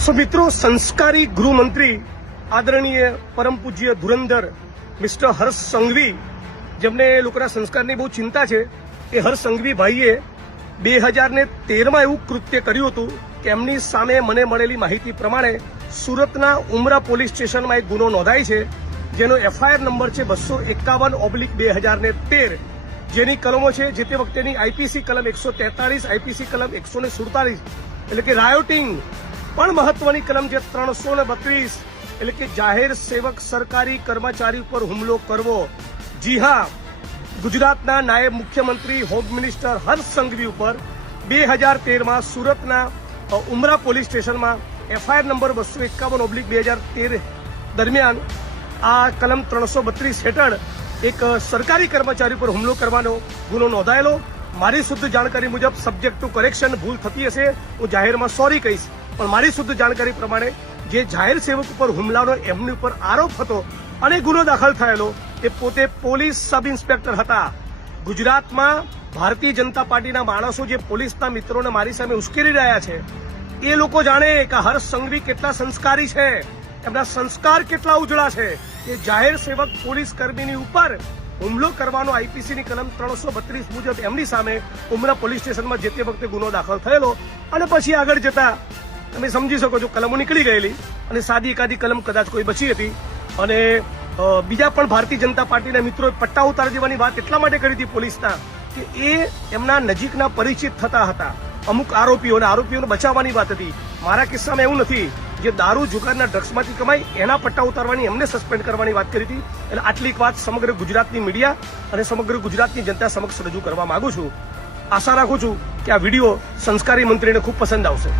सो मित्रों, संस्कारी गृहमंत्री आदरणीय परम पूज्य धुरंधर मिस्टर हर्ष संघवी, જેમને લોકોના સંસ્કારની બહુ ચિંતા છે, એ હર્ષ સંઘવી ભાઈએ 2013માં એવું કૃત્ય કર્યું હતું કે એમની સામે મને મળેલી માહિતી પ્રમાણે સુરતના ઉમરા પોલીસ સ્ટેશનમાં એક ગુનો નોંધાય છે, જેનો એફઆઈઆર નંબર છે 251/2013, જેની કલમો છે જે તે વખતેની આઈપીસી કલમ 143, આઈપીસી કલમ 147 એટલે કે રાયોટિંગ, પણ મહત્વની કલમ જે 332 એટલે કે જાહેર સેવક સરકારી કર્મચારી ઉપર હુમલો કરવો. જી હા, ગુજરાતના નાયબ મુખ્યમંત્રી હોમ મિનિસ્ટર હર્ષ સંઘવી ઉપર 2013માં સુરતના ઉમરા પોલીસ સ્ટેશનમાં એફઆઈઆર નંબર 251/2013 દરમિયાન આ કલમ 332 હેઠળ એક સરકારી કર્મચારી પર હુમલો કરવાનો ગુનો નોંધાયેલો. મારી શુદ્ધ જાણકારી મુજબ સબ્જેક્ટ ટુ કરેક્શન, ભૂલ થતી હશે હું જાહેરમાં સોરી કહીશ, પણ મારી શુદ્ધ જાણકારી પ્રમાણે જે જાહેર સેવક ઉપર હુમલાનો એમની ઉપર આરોપ હતો અને ગુનો દાખલ થયેલો, એ પોતે પોલીસ સબ ઇન્સ્પેક્ટર હતા. ગુજરાતમાં ભારતીય જનતા પાર્ટીના માણસો જે પોલીસના મિત્રોને મારી સામે ઉશ્કેરી રહ્યા છે, એ લોકો જાણે કે હર્ષ સંઘવી કેટલા સંસ્કારી છે, એમના સંસ્કાર કેટલા ઉજળા છે. એ જાહેર સેવક પોલીસ કર્મીની ઉપર હુમલો કરવાનો આઈપીસીની કલમ 332 મુજબ એમની સામે ઉમરા પોલીસ સ્ટેશનમાં જે તે વખતે ગુનો દાખલ થયેલો, અને પછી આગળ જતા તમે સમજી શકો છો કલમો નીકળી ગયેલી અને સાદી એકાદી કલમ કદાચ કોઈ બચી હતી. અને બીજા પણ ભારતીય જનતા પાર્ટીના મિત્રોએ પટ્ટા ઉતાર દેવાની વાત એટલા માટે કરી હતી પોલીસના કે એ એમના નજીકના પરિચિત થતા હતા અમુક આરોપીઓને બચાવવાની વાત હતી. મારા કિસ્સામાં એવું નથી. જે દારૂ જુગારના ડ્રગ્સમાંથી કમાઈ એના પટ્ટા ઉતારવાની, એમને સસ્પેન્ડ કરવાની વાત કરી હતી. એટલે આટલી વાત સમગ્ર ગુજરાતની મીડિયા અને સમગ્ર ગુજરાતની જનતા સમક્ષ રજૂ કરવા માંગુ છું. આશા રાખું છું કે આ વિડીયો સંસ્કારી મંત્રીને ખૂબ પસંદ આવશે.